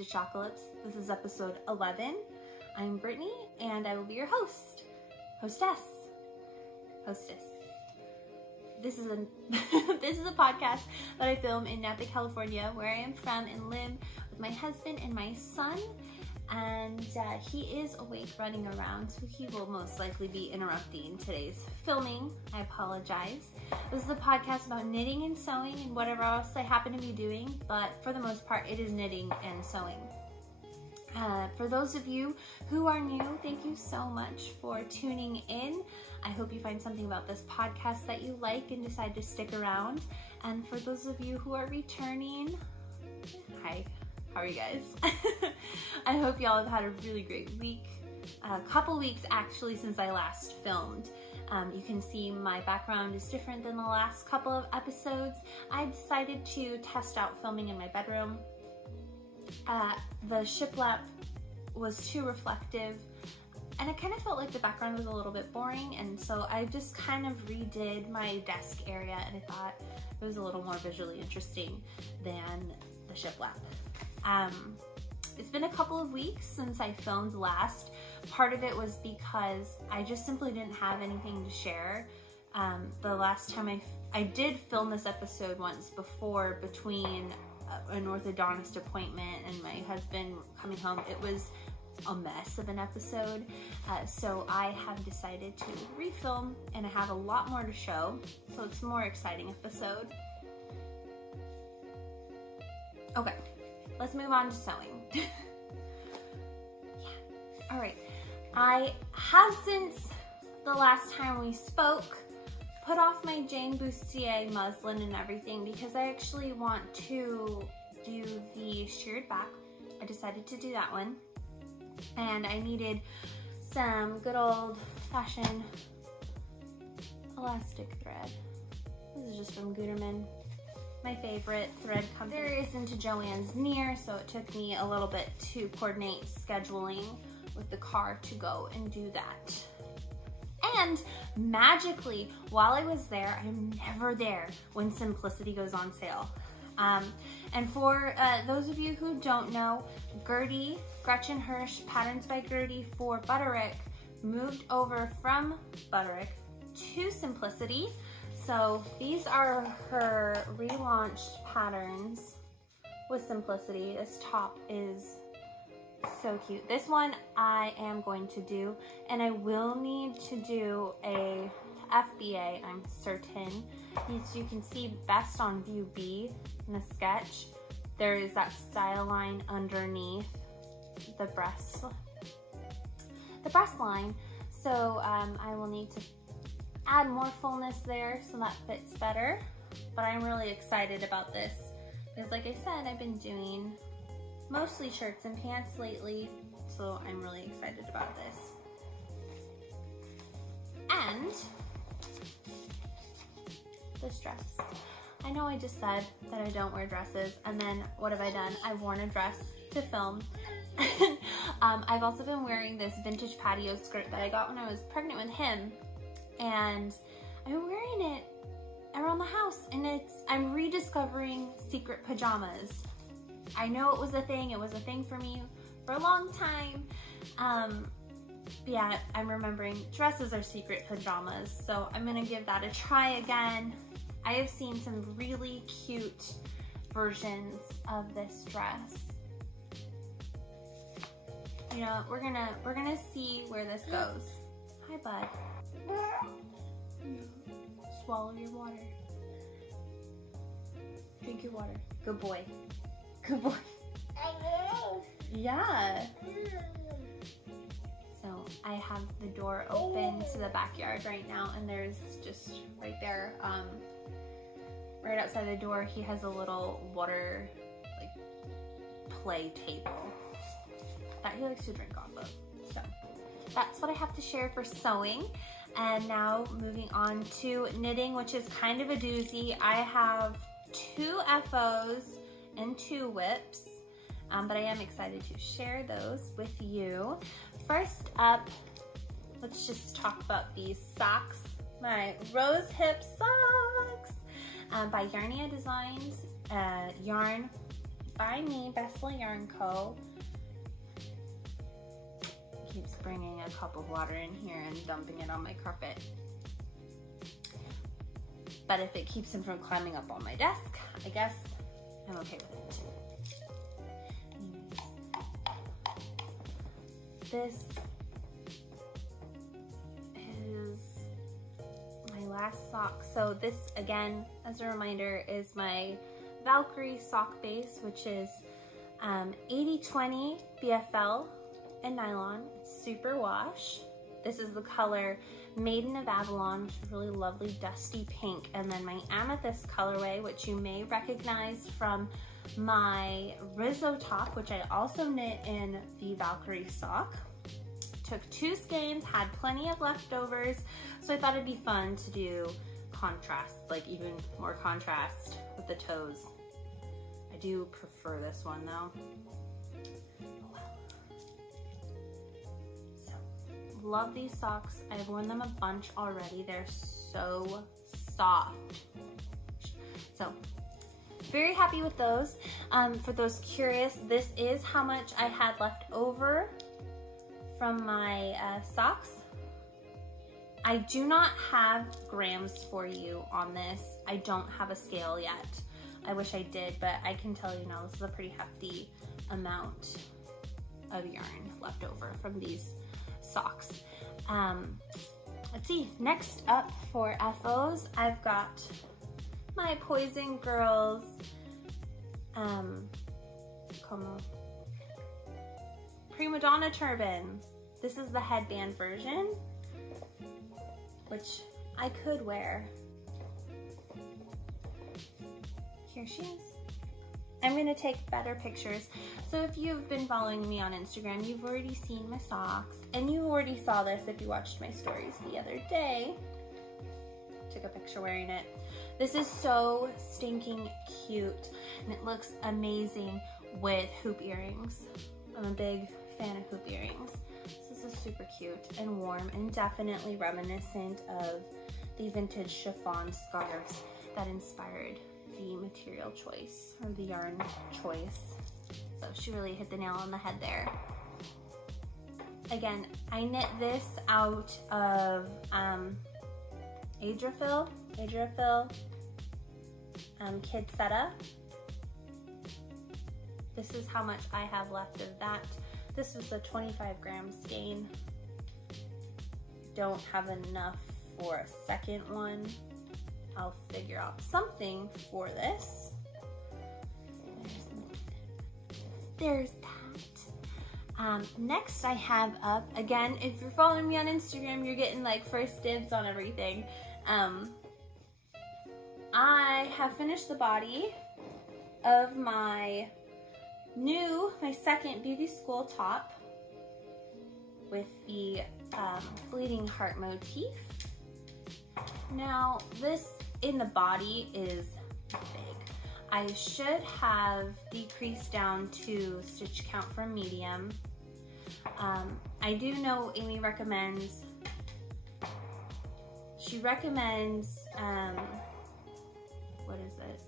Stitchocalypse. This is episode 11. I'm Brittany, and I will be your hostess. This is a podcast that I film in Napa, California, where I am from, and live with my husband and my son. And he is awake running around, so he will most likely be interrupting today's filming. I apologize. This is a podcast about knitting and sewing and whatever else I happen to be doing, but for the most part, it is knitting and sewing. For those of you who are new, thank you so much for tuning in. I hope you find something about this podcast that you like and decide to stick around. And for those of you who are returning, hi. How are you guys? I hope y'all have had a really great week. A couple weeks actually since I last filmed. You can see my background is different than the last couple of episodes. I decided to test out filming in my bedroom. The shiplap was too reflective, and I kind of felt like the background was a little bit boring, and so I just kind of redid my desk area, and I thought it was a little more visually interesting than the shiplap. It's been a couple of weeks since I filmed last. Part of it was because I just simply didn't have anything to share. The last time I did film this episode once before, between an orthodontist appointment and my husband coming home. It was a mess of an episode. So I have decided to refilm, and I have a lot more to show. So it's a more exciting episode. Okay. Let's move on to sewing. Yeah. All right. I have, since the last time we spoke, put off my Jane Bustier muslin and everything because I actually want to do the shirred back. I decided to do that one. And I needed some good old fashioned elastic thread. This is just from Gutermann. My favorite thread company. There isn't a Joann's near, so it took me a little bit to coordinate scheduling with the car to go and do that. And magically, while I was there, I'm never there when Simplicity goes on sale. And for those of you who don't know, Gretchen Hirsch Patterns by Gertie for Butterick moved over from Butterick to Simplicity. So these are her relaunched patterns with Simplicity. This top is so cute. This one I am going to do, and I will need to do a FBA, I'm certain. As you can see best on view B in the sketch, there is that style line underneath the breast line. So I will need to add more fullness there so that fits better, but I'm really excited about this because, like I said, I've been doing mostly shirts and pants lately, so I'm really excited about this. And this dress. I know I just said that I don't wear dresses, and then what have I done? I've worn a dress to film. I've also been wearing this vintage patio skirt that I got when I was pregnant with him, and I've been wearing it around the house, and I'm rediscovering secret pajamas. I know it was a thing for me for a long time. Yeah, I'm remembering dresses are secret pajamas, so I'm gonna give that a try again. I have seen some really cute versions of this dress. You know, we're gonna see where this goes. Hi, bud. Swallow your water. Drink your water. Good boy. Good boy. Yeah. So I have the door open to the backyard right now, and there's just right there, right outside the door, he has a little water play table that he likes to drink off of. So that's what I have to share for sewing. And now moving on to knitting, which is kind of a doozy. I have 2 FOs and 2 whips, but I am excited to share those with you. First up, let's just talk about these socks, my Rosehips socks by Yarnia Designs, yarn by me, BABBLE Yarn Co. Keeps bringing a cup of water in here and dumping it on my carpet. But if it keeps him from climbing up on my desk, I guess I'm okay with it. This is my last sock. So this, again, as a reminder, is my Valkyrie sock base, which is 80/20 BFL and nylon. It's super wash. This is the color Maiden of Avalon, which is really lovely dusty pink. And then my amethyst colorway, which you may recognize from my Rizzo top, which I also knit in the Valkyrie sock. Took 2 skeins, had plenty of leftovers, so I thought it'd be fun to do contrast, like even more contrast with the toes. I do prefer this one though. Love these socks. I've worn them a bunch already. They're so soft. So very happy with those. For those curious, this is how much I had left over from my socks. I do not have grams for you on this. I don't have a scale yet. I wish I did, but I can tell you now this is a pretty hefty amount of yarn left over from these socks. Let's see, next up for FOs, I've got my Poisongrrls Prima Donna Turban. This is the headband version, which I could wear. Here she is. I'm gonna take better pictures. So if you've been following me on Instagram, you've already seen my socks, and you already saw this if you watched my stories the other day. Took a picture wearing it. This is so stinking cute, and it looks amazing with hoop earrings. I'm a big fan of hoop earrings. This is super cute and warm and definitely reminiscent of the vintage chiffon scarves that inspired the material choice or the yarn choice. So she really hit the nail on the head there. Again, I knit this out of Adriafil Kidsetta. This is how much I have left of that. This is a 25 gram skein. Don't have enough for a second one. I'll figure out something for this. There's that. Next I have up, again, if you're following me on Instagram, you're getting like first dibs on everything. I have finished the body of my second beauty school top with the bleeding heart motif. Now this in the body is big. I should have decreased down to stitch count for medium. I do know Amy recommends, what is it?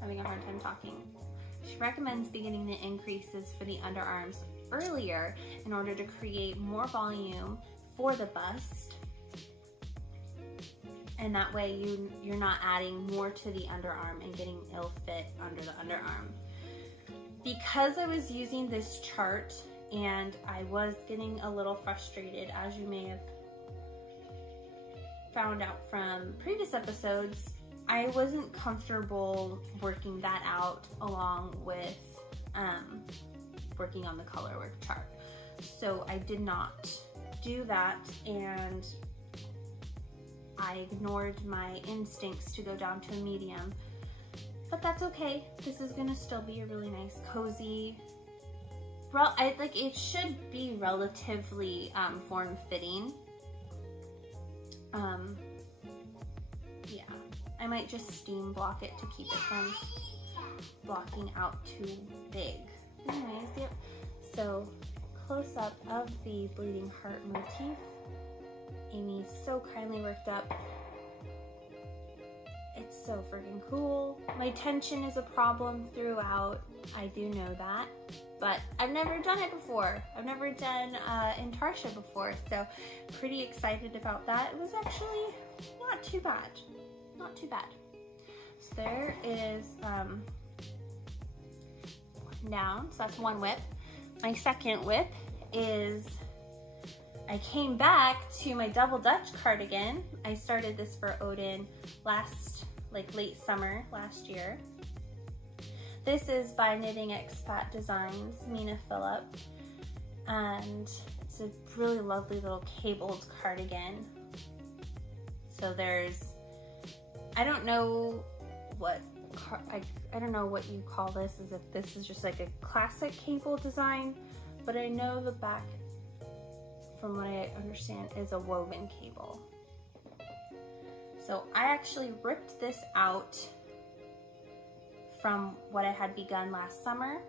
Having a hard time talking. She recommends beginning the increases for the underarms earlier in order to create more volume for the bust. And that way you're not adding more to the underarm and getting ill fit under the underarm. Because I was using this chart and I was getting a little frustrated, as you may have found out from previous episodes, I wasn't comfortable working that out along with working on the color work chart. So I did not do that, and I ignored my instincts to go down to a medium, but that's okay. This is gonna still be a really nice, cozy, it should be relatively form-fitting. Yeah, I might just steam block it to keep it from blocking out too big. Anyways, yep. So close up of the bleeding heart motif. Amy so kindly worked up. It's so freaking cool. My tension is a problem throughout. I do know that, but I've never done it before. I've never done intarsia before, so pretty excited about that. It was actually not too bad, not too bad. So there is down, so that's one whip. My second whip is, I came back to my double Dutch cardigan. I started this for Odin late summer last year. This is by Knitting Expat Designs, Mina Phillip, and it's a really lovely little cabled cardigan. So there's, I don't know what I don't know what you call this, as if this is just like a classic cable design, but I know the back, from what I understand, is a woven cable. So I actually ripped this out from what I had begun last summer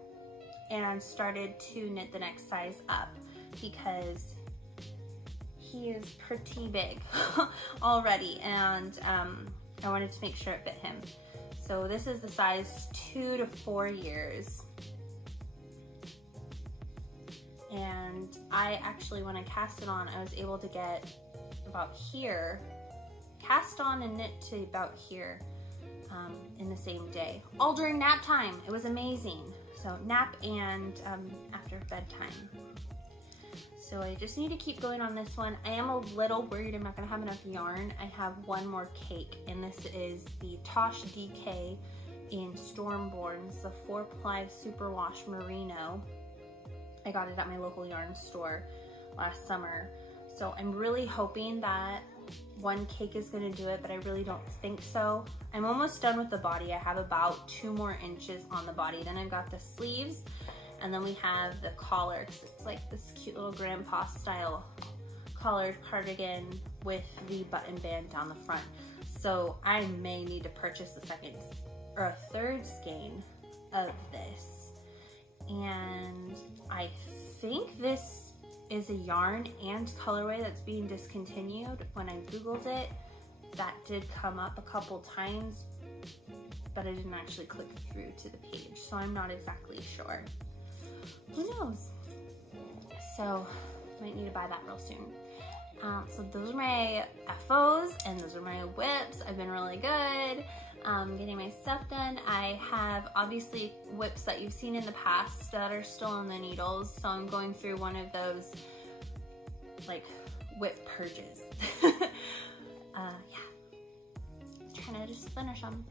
and started to knit the next size up because he is pretty big already, and I wanted to make sure it fit him. So this is the size 2 to 4 years. And I actually, when I cast it on, I was able to get about here, cast on and knit to about here in the same day, all during nap time. It was amazing. So nap and after bedtime. So I just need to keep going on this one. I am a little worried I'm not gonna have enough yarn. I have one more cake, and this is the Tosh DK in Stormborns, the 4-ply superwash merino. I got it at my local yarn store last summer. So I'm really hoping that one cake is gonna do it, but I really don't think so. I'm almost done with the body. I have about 2 more inches on the body. Then I've got the sleeves, and then we have the collar, because it's like this cute little grandpa style collared cardigan with the button band down the front. So I may need to purchase a second or a third skein of this. And I think this is a yarn and colorway that's being discontinued. When I Googled it, that did come up a couple times, but I didn't actually click through to the page, so I'm not exactly sure. Who knows? So I might need to buy that real soon. So those are my FOs and those are my whips. I've been really good getting my stuff done. I have obviously whips that you've seen in the past that are still in the needles, so I'm going through one of those like whip purges. Yeah, trying to just finish them.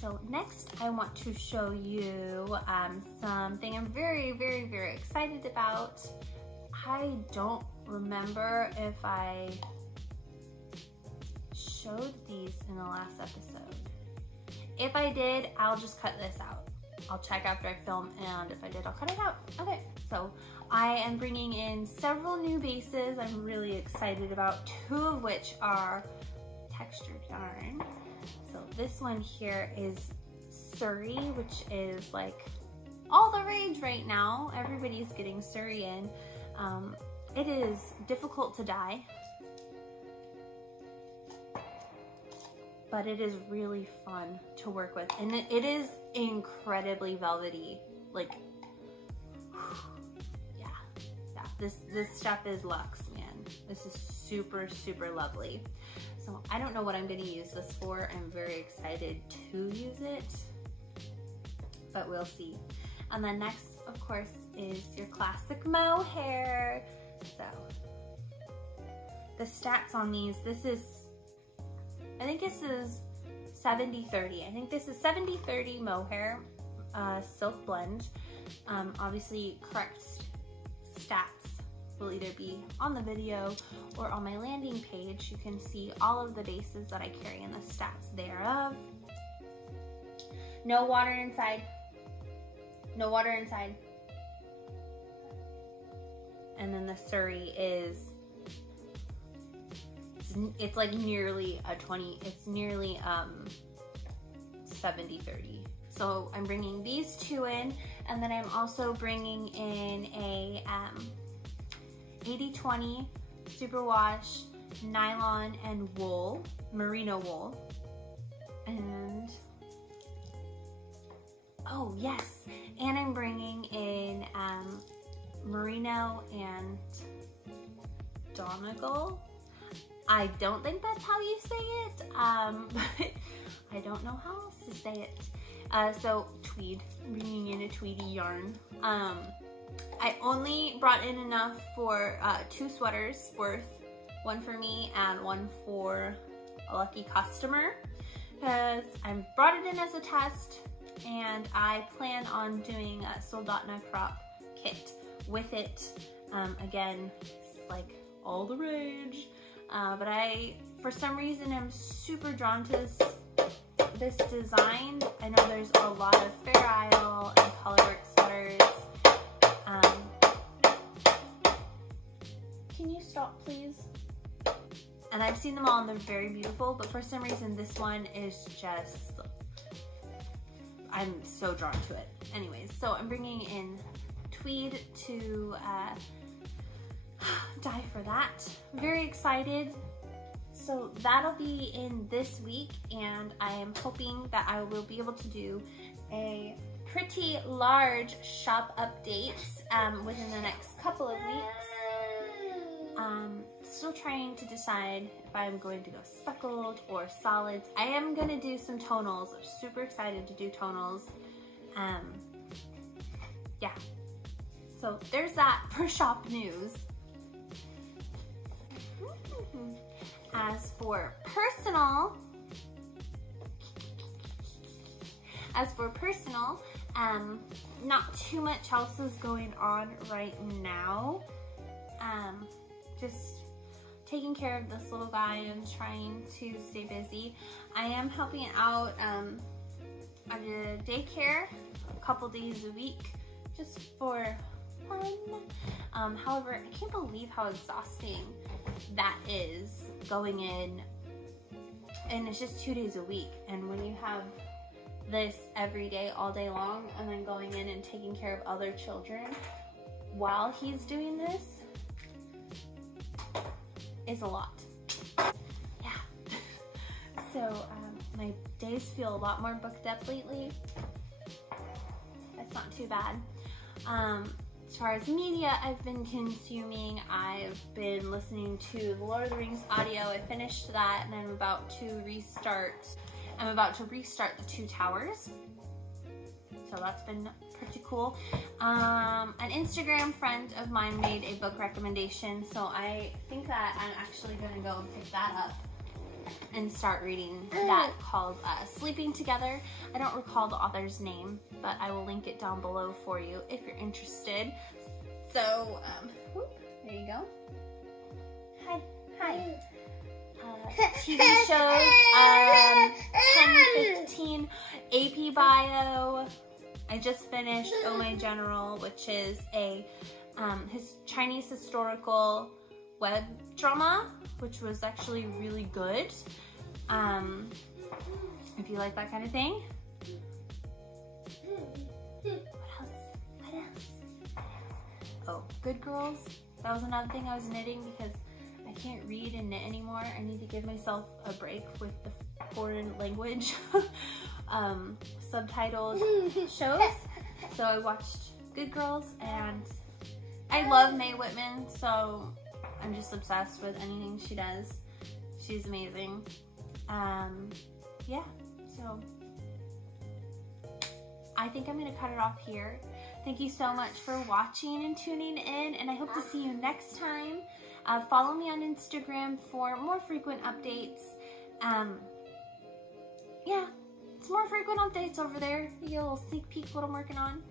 So next I want to show you something I'm very, very, very excited about. I don't remember if I showed these in the last episode. If I did, I'll just cut this out. I'll check after I film, and if I did, I'll cut it out. Okay, so I am bringing in several new bases I'm really excited about, 2 of which are textured yarn. So this one here is Surrey, which is like all the rage right now. Everybody's getting Surrey in. It is difficult to dye, but it is really fun to work with. And it is incredibly velvety. Like, yeah. This stuff is luxe, man. This is super, super lovely. So I don't know what I'm gonna use this for. I'm very excited to use it, but we'll see. And then next, of course, is your classic mohair. So the stats on these, I think this is 70-30. I think this is 70-30 mohair, silk blend. Obviously, correct stats will either be on the video or on my landing page. You can see all of the bases that I carry and the stats thereof. No water inside. No water inside. And then the Surrey is, it's like nearly a 20, it's nearly 70-30. So I'm bringing these 2 in, and then I'm also bringing in a 80-20 superwash nylon and wool, merino wool. And Oh yes, and I'm bringing in merino and Donegal. I don't think that's how you say it, but I don't know how else to say it. So tweed, bringing in a tweedy yarn. I only brought in enough for 2 sweaters worth, one for me and one for a lucky customer, because I brought it in as a test and I plan on doing a Soldotna crop kit with it. Again, it's like all the rage, but for some reason, I'm super drawn to this design. I know there's a lot of Fair Isle and colorwork sweaters. Can you stop, please? And I've seen them all and they're very beautiful, but for some reason this one is just, I'm so drawn to it. Anyways, so I'm bringing in tweed to dye for that. Very excited. So that'll be in this week, and I am hoping that I will be able to do a pretty large shop update within the next couple of weeks. Still trying to decide if I'm going to go speckled or solids. I am going to do some tonals. I'm super excited to do tonals. Yeah. So there's that for shop news. As for personal, not too much else is going on right now. Just taking care of this little guy and trying to stay busy. I am helping out at a daycare a couple days a week just for fun. However, I can't believe how exhausting that is, going in, and it's just 2 days a week. And when you have this every day, all day long, and then going in and taking care of other children while he's doing this is a lot. Yeah. So my days feel a lot more booked up lately. That's not too bad. As far as media I've been consuming, I've been listening to the Lord of the Rings audio. I finished that and I'm about to restart the Two Towers. So that's been pretty cool. An Instagram friend of mine made a book recommendation, so I think that I'm actually gonna go and pick that up and start reading that, called Sleeping Together. I don't recall the author's name, but I will link it down below for you if you're interested. So, there you go. Hi. TV shows, 10, 15, AP Bio. I just finished Oh My General, which is a Chinese historical web drama, which was actually really good. If you like that kind of thing. What else? Oh, Good Girls. That was another thing I was knitting because I can't read and knit anymore. I need to give myself a break with the foreign language subtitled shows. So I watched Good Girls, and I love Mae Whitman, so I'm just obsessed with anything she does. She's amazing. Yeah, so I think I'm gonna cut it off here. Thank you so much for watching and tuning in, and I hope to see you next time. Follow me on Instagram for more frequent updates. Yeah, it's more frequent updates over there. You get a little sneak peek what I'm working on.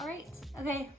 All right, okay.